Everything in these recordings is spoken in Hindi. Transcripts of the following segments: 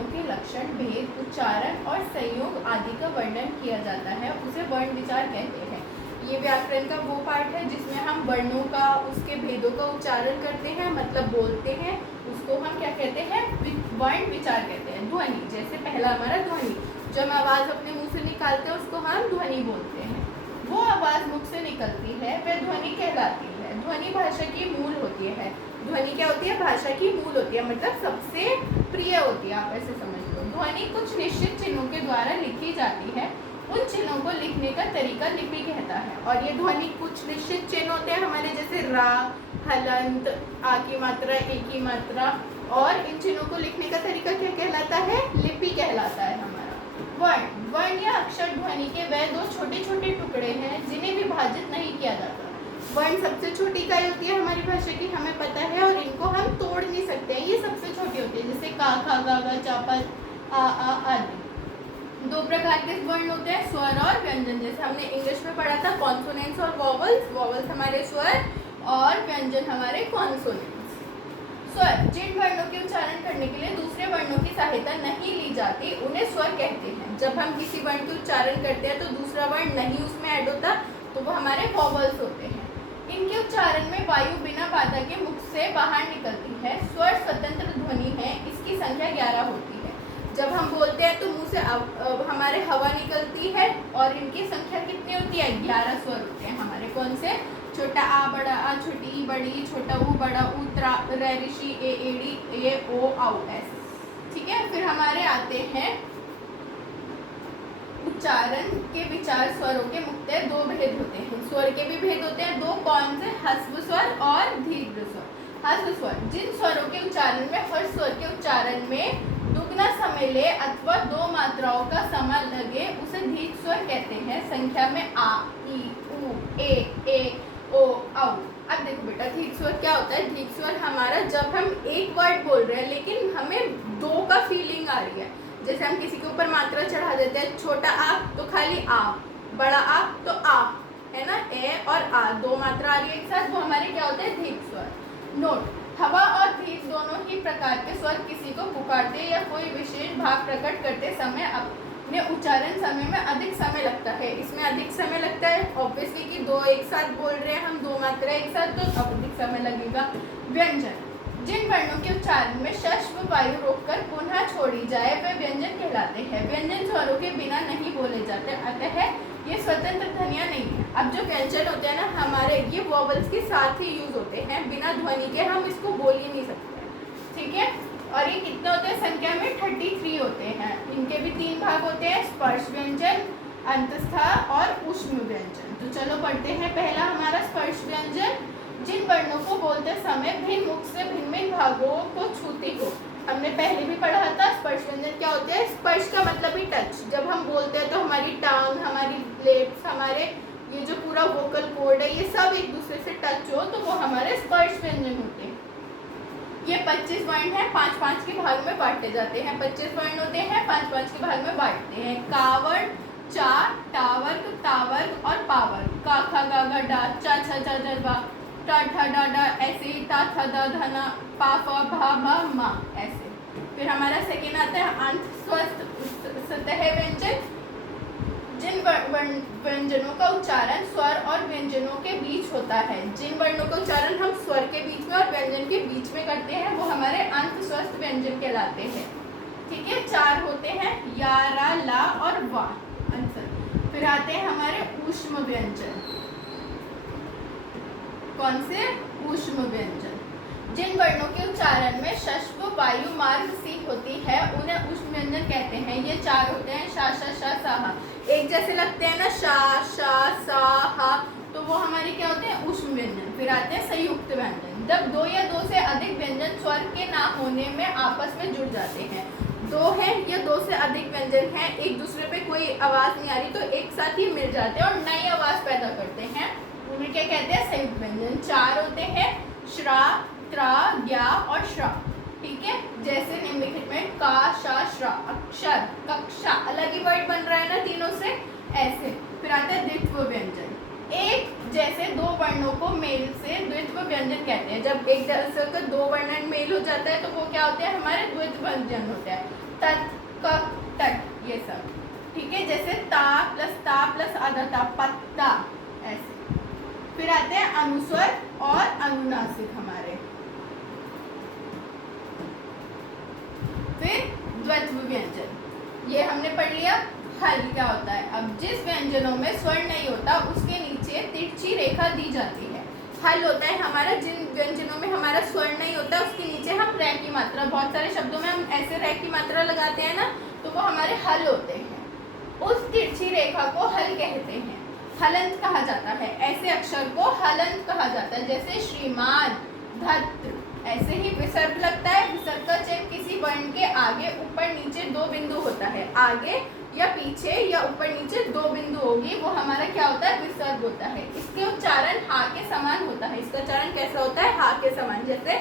वर्णों के लक्षण, भेद, उच्चारण और संयोग आदि का वर्णन किया जाता है उसे वर्ण विचार कहते हैं। ये व्याकरण का वो पार्ट है जिसमें हम वर्णों का, उसके भेदों का उच्चारण करते हैं, मतलब बोलते हैं, उसको हम क्या कहते हैं, वर्ण विचार कहते हैं। ध्वनि, जैसे पहला हमारा ध्वनि, जब हम आवाज़ अपने मुंह से निकालते हैं उसको हम ध्वनि बोलते हैं। वो आवाज़ मुख से निकलती है वह ध्वनि कहलाती है। ध्वनि भाषा की मूल होती है। ध्वनि क्या होती है? भाषा की मूल होती है, मतलब सबसे प्रिय होती है, आप ऐसे समझ लो। ध्वनि कुछ निश्चित चिन्हों के द्वारा लिखी जाती है। उन चिन्हों को लिखने का तरीका लिपि कहता है। और ये ध्वनि कुछ निश्चित चिन्ह होते हैं हमारे, जैसे रा, हलंत, आ की मात्रा, ए की मात्रा, और इन चिन्हों को लिखने का तरीका क्या कहलाता है? लिपि कहलाता है हमारा। वर्ण, वर्ण या अक्षर ध्वनि के वह दो छोटे छोटे टुकड़े हैं जिन्हें विभाजित नहीं किया जाता। वर्ण सबसे छोटी इकाई होती है हमारी भाषा की, हमें पता है, और इनको हम तोड़ नहीं सकते हैं। ये सबसे छोटी होती है, जैसे का, खा, गा, गा, चा, पा, आ आदि। दो प्रकार के वर्ण होते हैं, स्वर और व्यंजन। जैसे हमने इंग्लिश में पढ़ा था कॉन्सोनेंट्स और वॉवल्स। वॉवल्स हमारे स्वर और व्यंजन हमारे कॉन्सोनेंट्स। स्वर, जिन वर्णों के उच्चारण करने के लिए दूसरे वर्णों की सहायता नहीं ली जाती उन्हें स्वर कहते हैं। जब हम किसी वर्ण के उच्चारण करते हैं तो दूसरा वर्ण नहीं उसमें ऐड होता, तो वो हमारे वॉवल्स होते हैं। इनके उच्चारण में वायु बिना बाधा के मुख से बाहर निकलती है। स्वर स्वतंत्र ध्वनि है, इसकी संख्या 11 होती है। जब हम बोलते हैं तो मुंह से हमारे हवा निकलती है, और इनकी संख्या कितनी होती है? 11 स्वर होते हैं हमारे। कौन से? छोटा आ, बड़ा आ, छोटी ई, बड़ी, छोटा ऊ, बड़ा ऊ, त्रा, रै, ऋषि, ए, एड़ी, ए, ओ, आउ, ऐसे। ठीक है, फिर हमारे आते हैं उच्चारण के विचार। स्वरों के मुख्यतः दो भेद होते हैं। स्वर के भी भेद होते हैं दो, कौन से? ह्रस्व स्वर और दीर्घ स्वर। ह्रस्व स्वर, जिन स्वरों के उच्चारण में हर स्वर के उच्चारण में दुगना समय ले अथवा दो मात्राओं का समय लगे उसे दीर्घ स्वर कहते हैं। संख्या में आ, ई, उ, ए, ओ, औ। अब देखो बेटा, दीर्घ स्वर क्या होता है? दीर्घ स्वर हमारा जब हम एक वर्ड बोल रहे हैं लेकिन हमें दो का फीलिंग आ रही है। जैसे हम किसी के ऊपर मात्रा चढ़ा देते हैं, छोटा आ तो खाली आ, बड़ा आ तो आ, है ना, ए और आ, दो मात्रा आ रही है एक साथ, वो हमारे क्या होते हैं? दीर्घ स्वर। नोट, हवा और दीर्घ दोनों ही प्रकार के स्वर किसी को पुकारते या कोई विशेष भाव प्रकट करते समय अपने उच्चारण समय में अधिक समय लगता है। इसमें अधिक समय लगता है ऑब्वियसली कि दो एक साथ बोल रहे हैं हम, दो मात्रा एक साथ, तो अधिक समय लगेगा। व्यंजन, जिन वर्णों के उच्चारण में षष्व वायु रोककर पुनः छोड़ी जाए वे व्यंजन कहलाते हैं। व्यंजन स्वरों के बिना नहीं बोले जाते, अतः ये स्वतंत्र ध्वनियां नहीं है। अब जो व्यंजन होते हैं ना हमारे, ये वॉवल्स के साथ ही यूज होते हैं, बिना ध्वनि के हम इसको बोल ही नहीं सकते। ठीक है, और ये कितने होते हैं? संख्या में 33 होते हैं। इनके भी 3 भाग होते हैं, स्पर्श व्यंजन, अंतस्थ और ऊष्म व्यंजन। तो चलो पढ़ते हैं। पहला हमारा स्पर्श व्यंजन, जिन वर्णों को बोलते समय भिन्न मुख से भिन्न भिन्न भागों को छूती हो। हमने पहले भी पढ़ा था स्पर्श व्यंजन क्या होते हैं। स्पर्श का मतलब ही टच। जब हम बोलते हैं तो हमारी टांग, हमारी लिप्स, हमारे ये जो पूरा वोकल कॉर्ड है, ये सब एक दूसरे से टच हो तो वो हमारे स्पर्श व्यंजन होते हैं। ये 25 वर्ण है, 5-5 के भाग में बांटे जाते हैं। 25 वर्ण होते हैं, 5-5 के भाग में बांटते हैं। कावर्ग, चा, टावर्ग, तावर्ग और पावर्ग। का, खा, गा, गा, डा, चा, छा, जा, जा, बा, टा, ठा, डा, डा, ऐसे, ता, था, दा, धना, पा, फा, भा, भा, मा, ऐसे। फिर हमारा सेकेंड आता है अंत स्वस्थ सतह व्यंजन, जिन व्यंजनों का उच्चारण स्वर और व्यंजनों के बीच होता है। जिन वर्णों का उच्चारण हम स्वर के बीच में और व्यंजन के बीच में करते हैं वो हमारे अंत स्वस्थ व्यंजन कहलाते हैं। ठीक है, 4 होते हैं, या, रा, ला और वा, आंसर। फिर आते हैं हमारे ऊष्म व्यंजन। कौन से? ऊष्म व्यंजन, जिन वर्णों के उच्चारण में षष्व वायु मार्ग सी होती है उन्हें ऊष्म व्यंजन कहते हैं। ये 4 होते हैं, शा, श, श, सा, हा। एक जैसे लगते हैं ना, शा, शा, सा, हा, तो वो हमारे क्या होते हैं? ऊष्म व्यंजन। फिर आते हैं संयुक्त व्यंजन, जब 2 या 2 से अधिक व्यंजन स्वर के ना होने में आपस में जुड़ जाते हैं। 2 है या 2 से अधिक व्यंजन हैं, एक दूसरे पे कोई आवाज नहीं आ रही तो एक साथ ही मिल जाते हैं और नई आवाज पैदा करते हैं, उन्हें क्या कहते हैं? संयुक्त व्यंजन। 4 होते हैं, श्रा, त्रा, ज्ञा और श्रा। ठीक है, जैसे निम्नलिखित में का, शा, श्रा, अक्षर, कक्षा, अलग ही वर्ड बन रहा है ना तीनों से, ऐसे। फिर आता है द्वित्व व्यंजन, एक जैसे 2 वर्णों को मेल से द्वित्व व्यंजन कहते हैं। जब एक दशक का दो वर्णन मेल हो जाता है तो वो क्या होते हैं, हमारे द्वित्व व्यंजन होते हैं। तत्, क, तट, ये सब, ठीक है। जैसे ता प्लस आधा ता, पत्ता, ऐसे। फिर आते हैं अनुस्वर और अनुनासिक हमारे। फिर द्वैत्व व्यंजन, ये हमने पढ़ लिया। हल क्या होता है, अब जिस व्यंजनों में स्वर नहीं होता उसके नीचे तिरछी रेखा दी जाती है। हल होता है हमारा जिन व्यंजनों में हमारा स्वर नहीं होता उसके नीचे हम रै की मात्रा, बहुत सारे शब्दों में हम ऐसे रै की मात्रा लगाते हैं ना, तो वो हमारे हल होते हैं। उस तिरछी रेखा को हल कहते हैं। हलंत कहा जाता है, ऐसे अक्षर को हलंत कहा जाता है। जैसे श्रीमान, धत्र, ऐसे ही विसर्ग लगता है। विसर्ग का चिन्ह किसी वर्ण के आगे ऊपर नीचे दो बिंदु होता है, आगे या पीछे या ऊपर नीचे दो बिंदु होगी, वो हमारा क्या होता है, विसर्ग होता है। इसके उच्चारण हा के समान होता है। इसका उच्चारण कैसा होता है, हा के समान। जैसे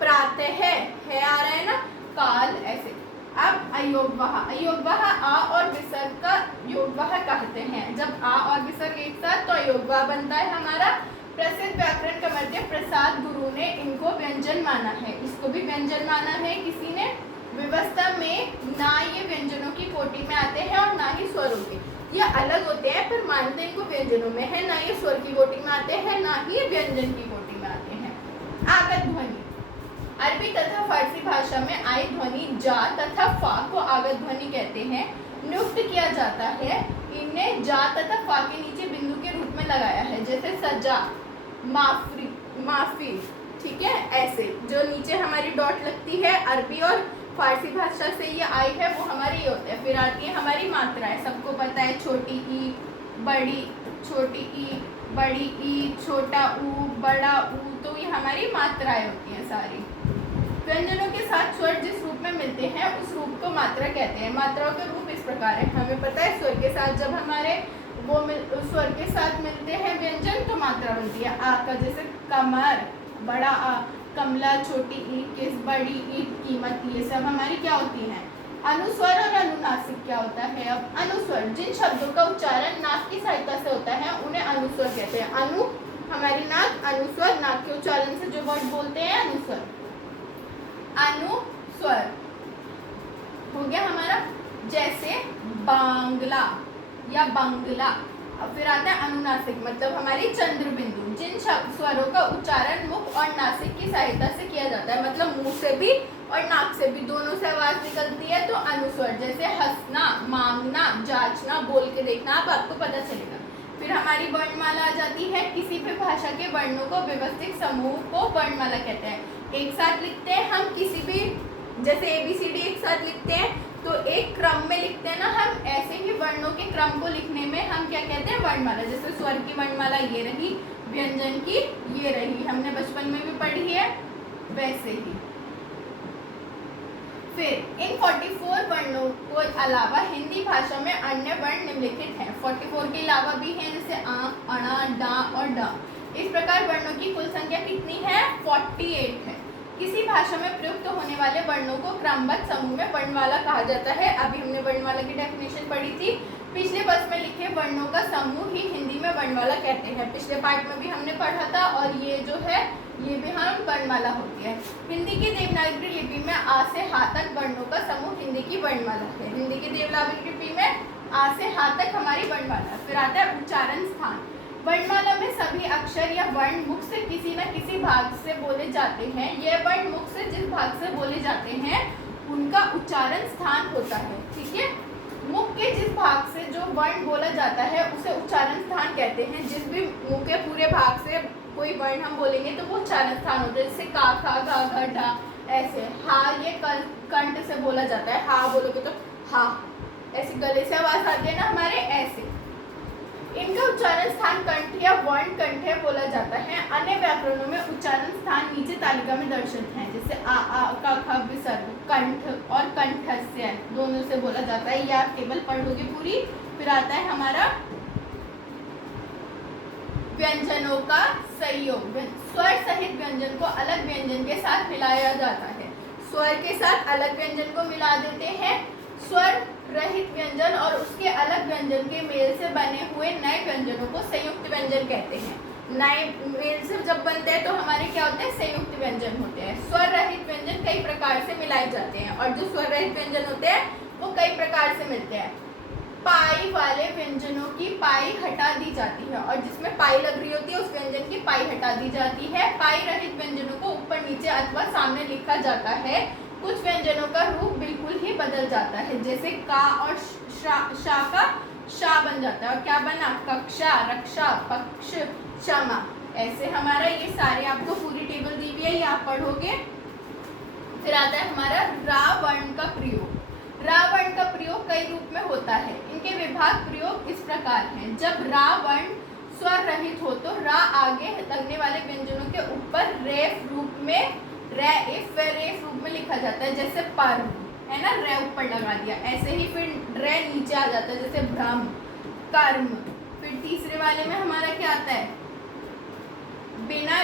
प्रातः है आ रहा है ना, काल, ऐसे। अब अयोगवह, अयोगवह आ और विसर्ग का योगवह कहते हैं। जब आ और विसर्ग एक साथ तो अयोगवह बनता है हमारा। प्रसिद्ध व्याकरण कमर्द्य प्रसाद गुरु ने इनको व्यंजन माना है। इसको भी व्यंजन माना है किसी ने। व्यवस्था में ना ये व्यंजनों की कोटि में आते हैं और ना ही स्वरों के, ये अलग होते हैं पर मानते इनको व्यंजनों में है। ना ये स्वर की कोटि में आते हैं, ना ही व्यंजन की कोटि में आते हैं। आगत ध्वनि, अरबी तथा फारसी भाषा में आई ध्वनि जा तथा फा को आगत ध्वनि कहते हैं। नियुक्त किया जाता है, इन्हें जा तथा फा के नीचे बिंदु के रूप में लगाया है। जैसे सजा, माफी, ठीक है, ऐसे जो नीचे हमारी डॉट लगती है, अरबी और फारसी भाषा से ये आई है, वो हमारी ये होते हैं। फिर आती है हमारी मात्राएं, सबको पता है, छोटी ई, बड़ी, छोटी ई, बड़ी ई, छोटा ऊ, बड़ा ऊ, तो ये हमारी मात्राएं होती हैं सारी। व्यंजनों के साथ स्वर जिस रूप में मिलते हैं उस रूप को मात्रा कहते हैं। मात्राओं के रूप इस प्रकार है, हमें पता है स्वर के साथ जब हमारे वो स्वर के साथ मिलते हैं व्यंजन तो मात्रा बनती है। आ का जैसे कमर, बड़ा आ, कमला, छोटी ई, किस, बड़ी ई, कीमत, ये सब हमारी क्या होती हैं। अनुस्वर और अनुनासिक क्या होता है। अब अनुस्वर, जिन शब्दों का उच्चारण नाक की सहायता से होता है उन्हें अनुस्वर कहते हैं। अनु हमारी नाक, अनुस्वर नाक के उच्चारण से जो वर्ड बोलते हैं अनुस्वर। अनुस्वर हो गया हमारा, जैसे बांग्ला या बंगला। अब फिर आता है अनुनासिक, मतलब हमारी चंद्र बिंदु, जिन स्वरों का उच्चारण मुख और नासिक की सहायता से किया जाता है, मतलब मुंह से भी और नाक से भी, दोनों से आवाज निकलती है तो अनुस्वर। जैसे हंसना, मांगना, जांचना, बोल के देखना, अब आपको पता चलेगा। फिर हमारी वर्णमाला आ जाती है। किसी भी भाषा के वर्णों को व्यवस्थित समूह को वर्णमाला कहते हैं। एक साथ लिखते हैं हम किसी भी, जैसे ABCD एक साथ लिखते हैं तो एक क्रम में लिखते हैं ना हम, ऐसे ही वर्णों के क्रम को लिखने में हम क्या कहते हैं, वर्णमाला। जैसे स्वर की वर्णमाला ये रही, व्यंजन की ये रही, हमने बचपन में भी पढ़ी है, वैसे ही। फिर इन 44 वर्णों को अलावा हिंदी भाषा में अन्य वर्ण निम्नलिखित हैं। 44 के अलावा भी हैं, जैसे आ, अणा, डा और डा। इस प्रकार वर्णों की कुल संख्या कितनी है, 48 है। किसी भाषा में प्रयुक्त होने वाले वर्णों को क्रमबद्ध समूह में वर्णमाला कहा जाता है। अभी हमने वर्णमाला की डेफिनेशन पढ़ी थी। पिछले वर्ष में लिखे वर्णों का समूह ही हिंदी में वर्णमाला कहते हैं। पिछले पार्ट में भी हमने पढ़ा था, और ये जो है ये भी हम वर्णमाला होती है। हिंदी की देवनागरी लिपि में आ से हा तक वर्णों का समूह हिंदी की वर्णमाला है। हिंदी की देवनागरी लिपि में आ से हा तक हमारी वर्णमाला। फिर आता है उच्चारण स्थान। वर्णमाला में सभी अक्षर या वर्ण मुख से किसी न किसी भाग से बोले जाते हैं। यह वर्ण मुख से जिस भाग से बोले जाते हैं उनका उच्चारण स्थान होता है, ठीक है। मुख के जिस भाग से जो वर्ण बोला जाता है उसे उच्चारण स्थान कहते हैं। जिस भी मुख के पूरे भाग से कोई वर्ण हम बोलेंगे तो वो उच्चारण स्थान होता है। जैसे का, खा, गा, घ, ढा, ऐसे। हा ये कंठ से बोला जाता है, हा बोलोगे तो हा, ऐसे गले से आवाज आती है ना हमारे, ऐसे। इनका उच्चारण स्थान कंठ या वर्ण कंठ बोला जाता है। अन्य व्याकरणों में उच्चारण स्थान नीचे तालिका में दर्शित हैं, जैसे आ, का, ख, विसर्ग, कंठ और कंठस्य दोनों से बोला जाता है। या टेबल पढ़ोगे पूरी। फिर आता है हमारा व्यंजनों का संयोग। स्वर सहित व्यंजन को अलग व्यंजन के साथ मिलाया जाता है। स्वर के साथ अलग व्यंजन को मिला देते हैं। स्वर रहित व्यंजन और उसके अलग व्यंजन के मेल से बने हुए नए व्यंजनों को संयुक्त व्यंजन कहते हैं। नए मेल से जब बनते हैं तो हमारे क्या होते हैं, संयुक्त व्यंजन होते हैं। स्वर रहित व्यंजन कई प्रकार से मिलाए जाते हैं और जो स्वर रहित व्यंजन होते हैं वो कई प्रकार से मिलते हैं। पाई वाले व्यंजनों की पाई हटा दी जाती है और जिसमें पाई लग रही होती है उस व्यंजन की पाई हटा दी जाती है। पाई रहित व्यंजनों को ऊपर नीचे अथवा सामने लिखा जाता है। कुछ व्यंजनों का रूप बिल्कुल ही बदल जाता है, जैसे का और शा का शा बन जाता है और क्या बना, कक्षा, रक्षा, पक्ष, क्षमा। ऐसे हमारा ये सारे आपको पूरी टेबल दी हुई है, ये आप पढ़ोगे। फिर आता है हमारा रा वर्ण का प्रयोग। रा वर्ण का प्रयोग कई रूप में होता है। इनके विभाग प्रयोग इस प्रकार हैं। जब रा वर्ण स्वर रहित हो तो रा आगे लगने वाले व्यंजनों के ऊपर रेफ रूप में रेफ रूप में लिखा जाता है, जैसे पर्व है ना, रे ऊपर लगा दिया। ऐसे ही फिर रे नीचे आ जाता है, जैसे भ्रम, कर्म। फिर तीसरे वाले में हमारा क्या आता है, बिना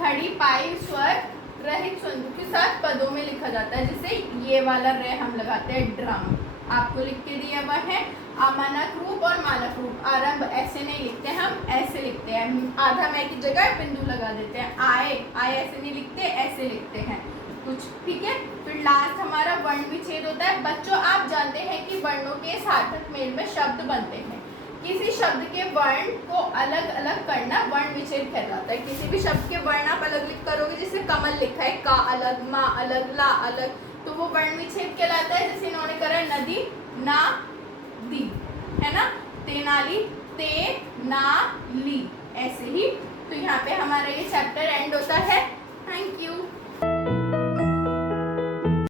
घड़ी पाई स्वर रहित स्वरों के साथ पदों में लिखा जाता है, जैसे ये वाला रे हम लगाते हैं ड्रम, आपको लिख के दिया हुआ है। अमानक रूप और मानक रूप, आरंभ ऐसे नहीं लिखते, हम ऐसे लिखते हैं, आधा मैं की जगह बिंदु लगा देते हैं। आए ऐसे नहीं लिखते, ऐसे लिखते हैं कुछ, ठीक है। फिर लास्ट हमारा वर्ण विच्छेद होता है। बच्चों आप जानते हैं कि वर्णों के सार्थक मेल में शब्द बनते हैं। किसी शब्द के वर्ण को अलग अलग करना वर्ण विच्छेद कहलाता है। किसी भी शब्द के वर्ण आप अलग अलग करोगे, जैसे कमल लिखा है, का अलग, माँ अलग, ला अलग, तो वो वर्ण विच्छेद कहलाता है। जैसे इन्होंने करा है नदी, ना दी, है ना, तेनाली, ते ना ली, ऐसे ही। तो यहाँ पे हमारा ये चैप्टर एंड होता है। Thank you.